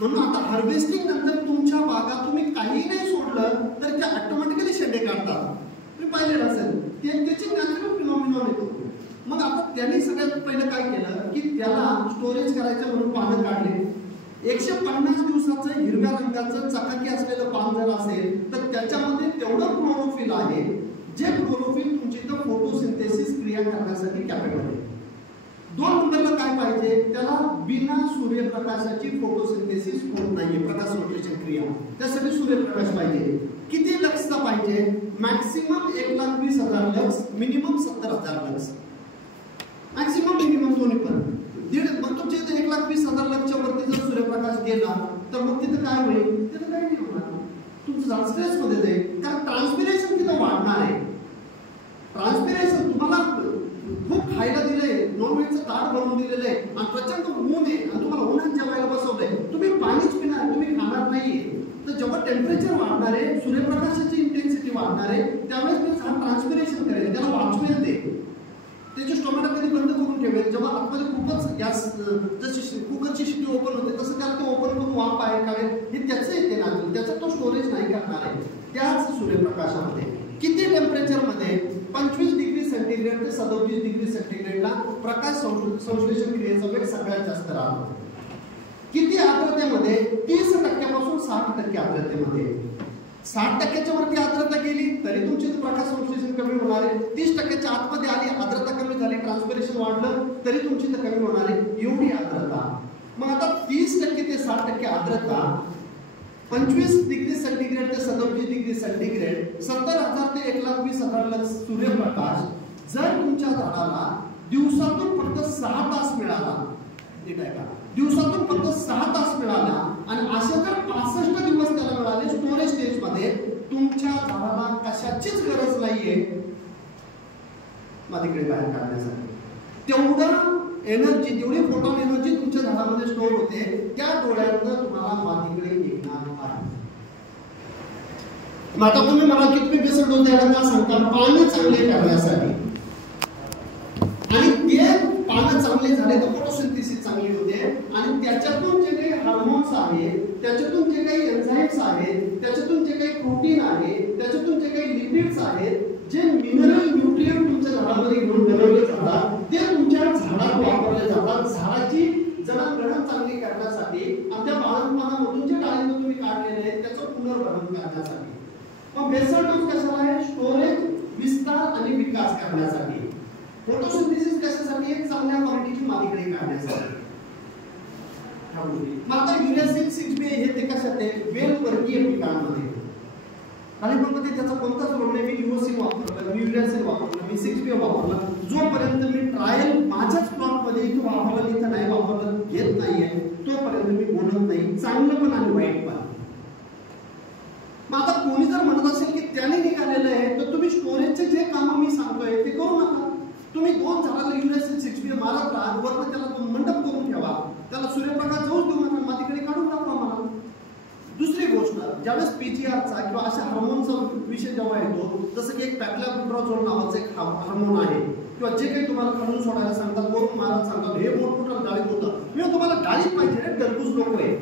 म्हणून आता हार्वेस्टिंग नंतर तुमच्या बागा तुम्ही काही नाही सोडलं तर त्या ऑटोमॅटिकली शेंडे काढतात. तुम्ही पाहिलेलं असेल, त्याची नॅचरल फिनॉमिनॉन येतो. मग आता त्यांनी सगळ्यात पहिलं काय केलं की त्याला स्टोरेज करायचं म्हणून पानं काढले. 150 दिवसाचं हिरव्या रंगाचं चकाकी असलेलं पान जर असेल तर त्याच्यामध्ये तेवढं क्लोरोफिल आहे जे क्लोरोफिल तुमची इथं फोटोसिंथेसिस क्रिया करण्यासाठी कॅपेबल आहे. 2 नंबरला काय पाहिजे? त्याला बिना सूर्यप्रकाशाची फोटोसिंथेसिस होत नाहीये, प्रकाश संश्लेषण क्रिया. त्यासाठी सूर्यप्रकाश पाहिजे. किती लक्सचा पाहिजे? Maximum 1,20,000 lux, minimum 70,000 lux. Maximum minimum दोन्ही पण. मग तुमच्या इथे 1,20,000 लक्षच्या वरती जर सूर्यप्रकाश गेला तर मग तिथं काय होईल? तिथं काही नाही होणार, तुमचं झाड स्ट्रेस मध्ये जाईल. कारण ट्रान्सपिरेशन तिथं वाढणार आहे. ट्रान्सपिरेशन तुम्हाला खूप खायला दिलंय, नॉनव्हेजचं ताट बनवून दिलेलं आहे आणि प्रचंड ऊन आहे आणि तुम्हाला उन्हात जेवायला बसवलंय, तुम्ही पाणीच पिणार, तुम्ही खाणार नाहीये. तर जेव्हा टेम्परेचर वाढणार आहे, सूर्यप्रकाशाची इंटेन्सिटी वाढणार आहे, त्यावेळेस ते झाड ट्रान्सपिरेशन करेल, त्याला वाचवेल, त्याची स्टोमॅटो कधी बंद करून ठेवेल. जेव्हा आतमध्ये खूपच गॅस, जशी कुकरची शिट्टी ओपन होते तसं त्याला ते ओपन करून वाफ बाहेर काढेल. हे त्याचं येते ना, त्याचा तो स्टोरेज नाही करणार आहे. त्याच सूर्यप्रकाशामध्ये किती टेम्परेचरमध्ये? 25 डिग्री सेंटीग्रेड ते 37 डिग्री सेंटीग्रेडला प्रकाश संश्लेषण क्रियेचा वेग सगळ्यात जास्त राहतो. किती आर्द्रतेमध्ये? 30% 60% आर्द्रतेमध्ये. 60% वरती आर्द्रता गेली तरी तुमची प्रकाश संश्लेषण कमी होणार आहे. 30% आतमध्ये आली, आर्द्रता कमी झाली, ट्रान्सपिरेशन वाढलं तरी तुमची तर कमी होणार आहे. एवढी आर्द्रता. मग आता 30% ते 60% आर्द्रता, 25 डिग्री सेंटीग्रेड ते 37 डिग्री सेंटीग्रेड, 70,000 ते 1,20,000 लक्स सूर्यप्रकाश जर तुमच्या झाडाला दिवसातून फक्त 6 तास मिळाला, ठीक आहे का? दिवसातून फक्त 6 तास मिळाला आणि असे जर 65 दिवस त्याला मिळाले स्टोरेज स्टेज मध्ये, तुमच्या झाडाला कशाचीच गरज नाहीये मातीकडे बाहेर काढण्यासाठी. तेवढं एनर्जी, तेवढी फोटॉन एनर्जी तुमच्या झाडामध्ये स्टोर होते, त्या डोळ्यातनं तुम्हाला मातीकडे निघणार आहे. आता तुम्ही मला किती बेसल डोस द्यायला का सांगता? पानं चांगले करण्यासाठी. आणि ते पानं चांगले झाले तर फोटोसिंथेसिस चांगली होते आणि त्याच्यातून जे काही हार्मोन्स आहेत, त्याच्यातून जे काही एन्झाइम्स आहेत, त्याच्यातून जे काही प्रोटीन आहे, त्याच्यातून जे काही लिपिड्स आहेत, जे मिनरल न्यूट्रिएंट तुमच्या झाडामध्ये घेऊन बनवले जातात, ते तुमच्या झाडात वापरले जातात. झाडाची जडणघडण चांगली करण्यासाठी आणि त्या बाळंतपणामधून जे डाळिंब तुम्ही काढलेले आहेत त्याचं पुनर्भरण करण्यासाठी. मग बेसल डोस कशाला आहे? स्टोरेज, विस्तार आणि विकास करण्यासाठी. फोटोसिंथेसिस कशासाठी? एक चांगल्या क्वालिटीची मातीकडे काढण्यासाठी. मग आता युरियासिल 6B हे ते कशात आहे? वेलवर्गीय पिकांमध्ये. डाळिंबामध्ये त्याचा कोणताच रोल नाही. मी युरोसिल वापरलं, मी युरियासिल वापरलं, मी 6B वापरलं. जोपर्यंत मी ट्रायल माझ्याच प्लॉटमध्ये इथं वापरलं, इथं नाही वापरलं, घेत नाहीये, तोपर्यंत मी बोलत नाही, चांगलं पण आणि वाईट पण. मग आता कोणी जर म्हणत असेल की त्याने निघालेलं आहे तर तुम्ही स्टोरेजचे जे कामं मी सांगतोय ते करू नका. तुम्ही 2 झाडाला युरियासिल 6B मारत राहा, वरनं त्याला मंडप करून ठेवा, त्याला सूर्यप्रकाश जाऊच देऊ नका, मातीकडे काढून टाकू आम्हाला. दुसरी गोष्ट, ज्यावेळेस पीजीआरचा किंवा अशा हार्मोनचा विषय जेव्हा येतो, जसं की एक पॅक्लॅब्युट्राझोल नावाचं एक हार्मोन आहे, किंवा जे काही तुम्हाला खालून सोडायला सांगतात, वरून मारायला सांगतात, हे मोठमोठं डाळिंब होतं. मी तुम्हाला डाळिंब पाहिजे रे, टरबूज नको आहे.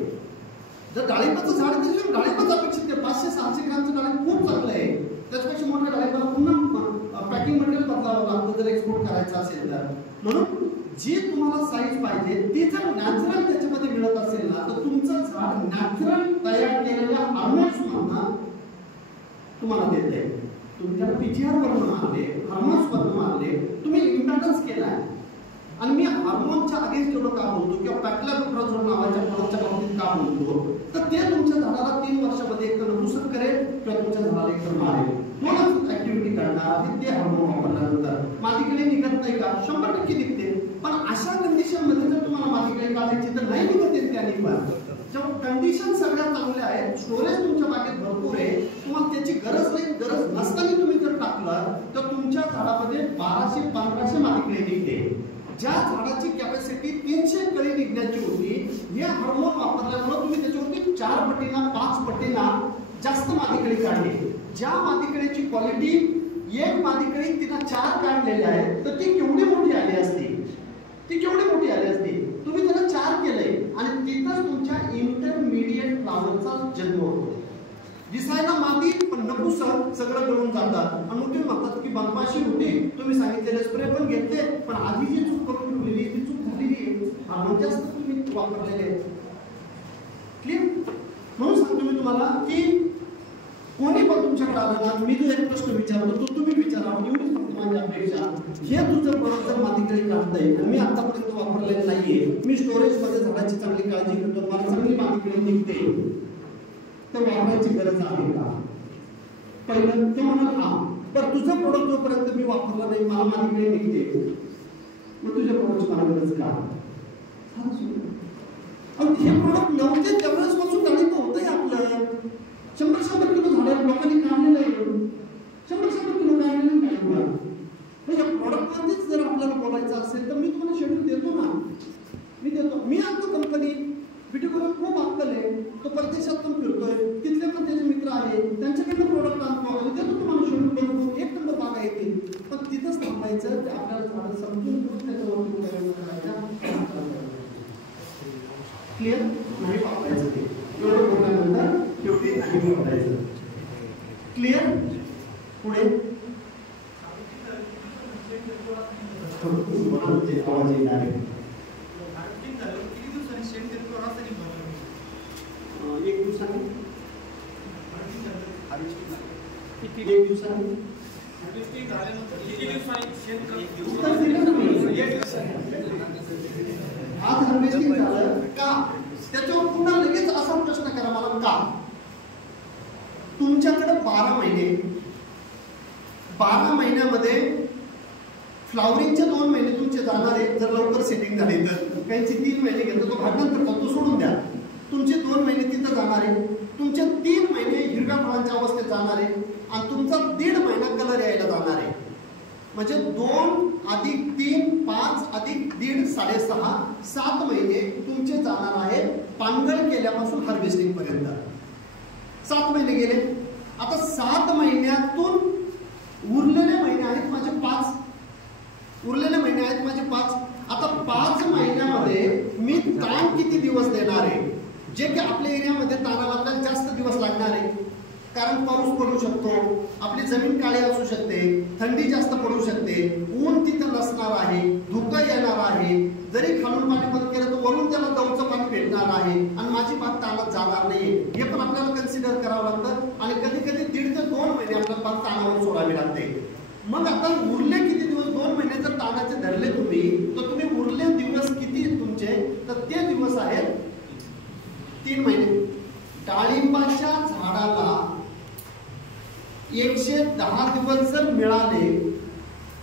जर डाळिंबाचं झाड तरी डाळिंबच अपेक्षित आहे. 500-600 ग्रामचं डाळिंब खूप चांगलं आहे. त्याच्यापेक्षा मोठ्या डाळिंबाला पुन्हा पॅकिंग मटेरियल बदलावं लागतं जर एक्सपोर्ट करायचं असेल तर. म्हणून जी तुम्हाला साईज पाहिजे ती जर नॅचरल त्याच्यामध्ये मिळत असेल ना, तर तुमचं झाड नॅचरल तयार केलेल्या हार्मोन्समधनं तुम्हाला देते. तुम्ही त्याला पीजीआर वरून मारले, हार्मोन्स वरून मारले, तुम्ही इम्बॅलन्स केलाय. आणि मी हार्मोनच्या अगेन्स्ट एवढं का बोलतो पॅक्लॅप्रोझोल नावाच्या प्रॉडक्टच्या बाबतीत का बोलतो, तर ते तुमच्या झाडाला 3 वर्षामध्ये एक तर नपुसक करेल किंवा तुमच्या झाडाला एक तर मारेल. दोनच ऍक्टिव्हिटी करणार आहे ते हार्मोन वापरल्यानंतर. मादीकडे निघत नाही का? 100% निघते. पण अशा कंडिशन मध्ये जर तुम्हाला मादीकडे काढायची तर नाही निघत त्याने पण. जेव्हा कंडिशन सगळ्यात चांगल्या आहेत, स्टोरेज तुमच्या बागेत भरपूर आहे, तुम्हाला त्याची गरज नाही, गरज नसताना तुम्ही जर टाकलं तर तुमच्या झाडामध्ये 1200-1500 मादीकडे निघते. ज्या झाडाची कॅपॅसिटी 300 कळी निघण्याची होती, हे हार्मोन वापरल्यामुळे तुम्ही त्याच्यावरती 4 पटीना 5 पटीना जास्त मादीकळी काढली. ज्या मादीकळीची क्वालिटी एक मादीकळी तिला 4 काढलेल्या आहेत, तर ती केवढी मोठी आली असती, ती केवढी मोठी आली असती. तुम्ही त्याला 4 केलंय आणि तिथंच तुमच्या इंटरमिडिएट फ्लावरचा जन्म होतो. दिसायला मादी पण नपुसक सगळं गळून जातात आणि तुम्ही म्हणतात की बदमाशी होती, तुम्ही सांगितलेले स्प्रे पण घेतले, पण आधी जी चूक करून ठेवलेली ती चूक झालेली आहे. हार्मोन जास्त तुम्ही वापरलेले. क्लिअर? म्हणून सांगतो मी तुम्हाला की कोणी पण तुमच्याकडे आलं ना, मी जो एक प्रश्न विचारतो तो तुम्ही विचारा, एवढीच फक्त माझी अपेक्षा. हे तुझं प्रोडक्ट जर मादीकडे काढतंय, मी आतापर्यंत वापरलेलं नाहीये, मी स्टोरेज मध्ये झाडाची चांगली काळजी घेतो, मला चांगली मादीकडे निघते, तर वापरायची गरज आहे का? पहिलं ते म्हणाल हा, पण तुझं प्रोडक्ट जोपर्यंत मी वापरला नाही मला मादीकडे निघते, मग तुझ्या प्रोडक्टची मला गरज का? हे प्रोडक्ट नव्हते त्यावेळेस पासून गणित होतंय आपलं. 100 किलो झाडे लोकांनी काढलेलं आहे, 100 किलो काढलेलं नाही. म्हणजे प्रोडक्ट मध्येच जर आपल्याला बोलायचं असेल तर मी तुम्हाला शेड्यूल देतो ना, मी देतो. मी आणतो कंपनी व्हिडिओ खूप अक्कल आहे, तो परदेशातून फिरतोय, तिथले पण त्याचे मित्र आहे, त्यांच्याकडनं प्रोडक्ट आणतो आणि देतो तुम्हाला शेड्यूल बनवून. एक नंबर बागा येतील, पण तिथंच थांबायचं. आपल्याला झाडं समजून घेऊन त्याच्यावरती प्रयोग करायचा. क्लिअर? नाही वापरायचं ते एवढं बोलल्यानंतर शेवटी नाही वापरायचं. क्लिअर? पुढे आवाज येणार आहे. 1 दिवसाने 1 दिवसाने आज हार्वेस्टिंग झालं का? त्याच्यावर पुन्हा लगेच असा प्रश्न करा मला, का? तुमच्याकडे 12 महिने, 12 महिन्यामध्ये फ्लावरिंगचे 2 महिने तुमचे जाणार आहे. जर लवकर सेटिंग झाली तर काहींची 3 महिने घेतो, तो भागनंतर करतो, सोडून द्या. तुमचे 2 महिने तिथं जाणार आहे, तुमचे 3 महिने हिरव्या फळांच्या अवस्थेत जाणार आहे आणि तुमचा 1.5 महिना कलर यायला जाणार आहे. म्हणजे 2 अधिक 3 5 अधिक 1.5 6.5 7 महिने तुमचे जाणार आहे पानगळ केल्यापासून हार्वेस्टिंग पर्यंत. 7 महिने गेले. आता 7 महिन्यातून उरलेले महिने आहेत माझे 5. उरलेले महिने आहेत माझे 5. आता 5 महिन्यामध्ये मी ताण किती दिवस देणार आहे? जे की आपल्या एरियामध्ये ताणाला आपल्याला जास्त दिवस लागणार आहे, कारण पाऊस पडू शकतो, आपली जमीन काळी असू शकते, थंडी जास्त पडू शकते, ऊन तिथं नसणार आहे, धुकं येणार आहे. जरी खालून पाणी बंद केलं तर वरून त्याला दवचं पाणी भेटणार आहे आणि माझी बाग ताणात जाणार नाही. हे पण आपल्याला कन्सिडर करावं लागतं आणि कधी कधी 1.5 ते 2 महिने आपल्याला बाग ताणावर सोडावी लागते. मग आता उरले किती दिवस? 2 महिने जर ताणाचे धरले तुम्ही, तर तुम्ही उरले दिवस किती तुमचे? तर ते दिवस आहेत 3 महिने. डाळिंबाच्या झाडाला 110 दिवस जर मिळाले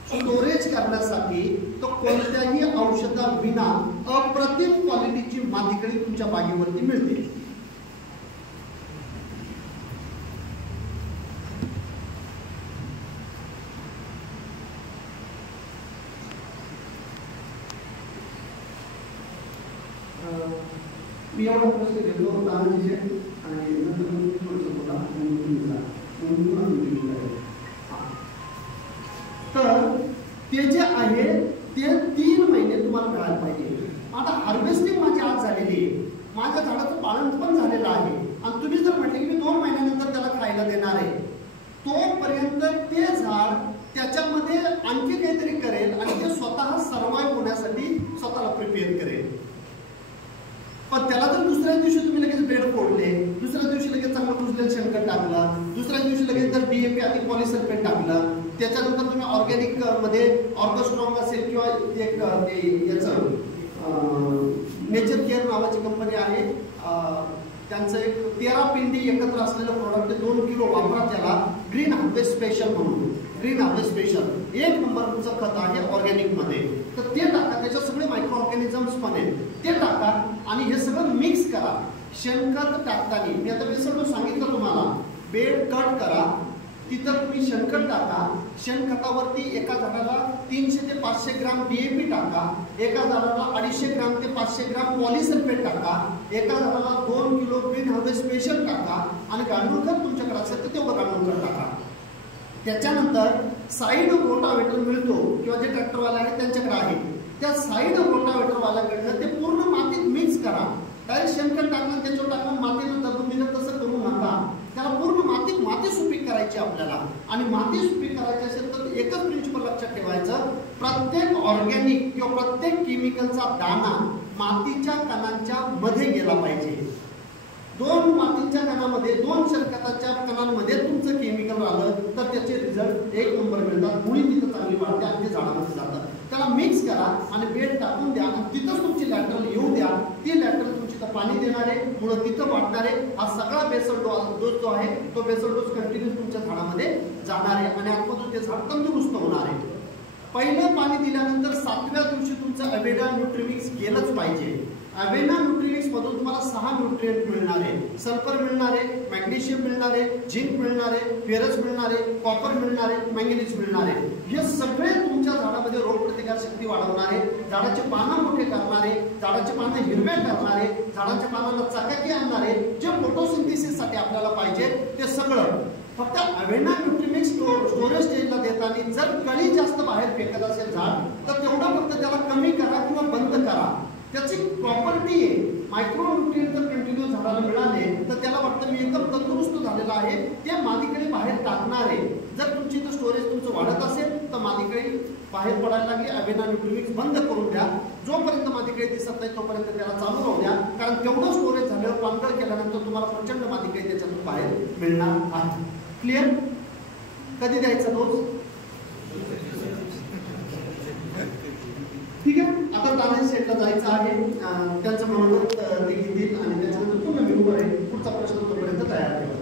स्टोरेज करण्यासाठी, तर कोणत्याही औषधाविना अप्रतिम क्वालिटीची मादीकळी तुमच्या बागेवरती मिळते. मी एवढा प्रश्न घेतो आणि तर ते जे आहे ते 3 महिने तुम्हाला मिळायला पाहिजे. आता हार्वेस्टिंग माझी आज झालेली आहे, माझ्या झाडाचं पालन पण झालेलं आहे आणि तुम्ही जर म्हटले की मी 2 महिन्यानंतर त्याला खायला देणार आहे, तोपर्यंत ते झाड त्याच्यामध्ये आणखी काहीतरी करेल आणि ते स्वतः सर्वाइव्ह होण्यासाठी स्वतःला प्रिपेअर करेल. पण त्याला जर दुसऱ्या दिवशी तुम्ही लगेच बेड फोडले, दुसऱ्या दिवशी लगेच चांगलं कुजलेलं शेणखत टाकलं, दुसऱ्या दिवशी लगेच जर DAP आणि पॉलिसल्फेट टाकलं, त्याच्यानंतर तुम्ही ऑर्गॅनिक मध्ये ऑर्गोस्ट्रॉंग असेल किंवा एक याचं नेचर केअर नावाची कंपनी आहे, त्यांचं एक 13 पिंडी एकत्र असलेलं प्रोडक्ट 2 किलो वापरा त्याला, ग्रीन हार्वेस्ट स्पेशल म्हणून. ग्रीन हार्वेस्ट स्पेशल 1 नंबरचं खत आहे ऑर्गॅनिक मध्ये. तर ते टाका, त्याच्यात सगळे मायक्रो ऑर्गॅनिझम्स पण आहेत, ते टाका आणि हे सगळं मिक्स करा. शेणखत टाकताना मी आता बेसळ सांगितलं तुम्हाला, बेड कट करा, तिथं तुम्ही शेणखत टाका. शेणखतावरती एका झाडाला 300 ते 500 ग्राम DAP टाका, एका झाडाला 250 ग्राम ते 500 ग्राम पॉलिसल्फेट टाका, एका झाडाला 2 किलो ग्रीन हार्वेस्ट स्पेशल टाका आणि गांडूळखत तुमच्याकडे असेल तर तेवढं गांडूळखत टाका. त्याच्यानंतर साईड रोटावेटर मिळतो किंवा जे ट्रॅक्टरवाले आहेत त्यांच्याकडे आहे, त्या साईड रोटावेटरवाल्याकडनं ते पूर्ण मातीत मिक्स करा. डायरेक्ट शेणखत टाकणं त्याच्यावर टाकणं मातीनं दबून दिलं तसं करू नका. त्याला पूर्ण माती सुपीक करायची आपल्याला. आणि माती सुपीक करायची असेल तर एकच प्रिन्सिपल लक्षात ठेवायचं, प्रत्येक ऑर्गॅनिक किंवा प्रत्येक केमिकलचा दाणा मातीच्या कणांच्या मध्ये गेला पाहिजे. 2 मातीच्या कणामध्ये 2 शेणखताच्या कणांमध्ये तुमचं केमिकल आलं तर त्याचे रिझल्ट 1 नंबर मिळतात. मुळी तिथं चांगली वाढते आणि ते झाडामध्ये जातात. त्याला मिक्स करा आणि बेड टाकून द्या आणि तिथंच तुमची लॅटरल येऊ द्या. ती लॅटरल तुमची तर पाणी देणारे, मुळं तिथं वाढणारे, हा सगळा बेसल डोस जो आहे तो बेसल डोस कंटिन्यू तुमच्या झाडामध्ये जाणार आहे आणि आतमधून ते झाड तंदुरुस्त होणार आहे. पहिलं पाणी दिल्यानंतर 7व्या दिवशी तुमचं अवेना न्यूट्रिमिक्स गेलंच पाहिजे. अवेना न्यूट्रिमिक्स मधून तुम्हाला 6 न्यूट्रिएंट मिळणार आहे. सल्फर मिळणार आहे, मॅग्नेशियम मिळणार आहे, झिंक मिळणार आहे, फेरस मिळणार आहे, कॉपर मिळणार आहे, मॅंगनीज मिळणार आहे. हे सगळे तुमच्या झाडामध्ये रोगप्रतिकार शक्ती वाढवणारे, झाडाचे पानं मोठे करणारे, झाडाचे पानं हिरवे करणारे, झाडाच्या पानांना चकाकी आणणारे, जे फोटोसिंथेसिससाठी आपल्याला पाहिजे ते सगळं फक्त अवेना न्यूट्रिमिक्स स्टोरेज स्टेजला देताना जर कळी जास्त बाहेर फेकत असेल झाड तर तेवढं फक्त त्याला कमी करा किंवा बंद करा. त्याची प्रॉपर्टी आहे, मायक्रो न्यूट्रिएंट जर कंटिन्यू झाडाला मिळाले तर त्याला वाटतं मी एकदम तंदुरुस्त झालेला आहे, ते मादीकळी बाहेर टाकणार आहे. जर तुमची तर स्टोरेज तुमचं वाढत असेल तर मादीकळी बाहेर पडायला लागली, अवेना न्यूट्रिमिक्स बंद करून द्या. जोपर्यंत मादीकळी दिसत नाही तोपर्यंत त्याला चालू राहू द्या, कारण तेवढं स्टोरेज झाल्यावर पानगळ केल्यानंतर तुम्हाला प्रचंड मादीकळी त्याच्यातून बाहेर मिळणार आहे. क्लिअर? कधी द्यायचा डोस? ठीक आहे. आता तानाजी सेटला जायचं आहे, त्यांचं मनोगत ते घेतील आणि त्याच्यानंतर पुन्हा मी उभं आहे. पुढचा प्रश्न तोपर्यंत तयार आहे.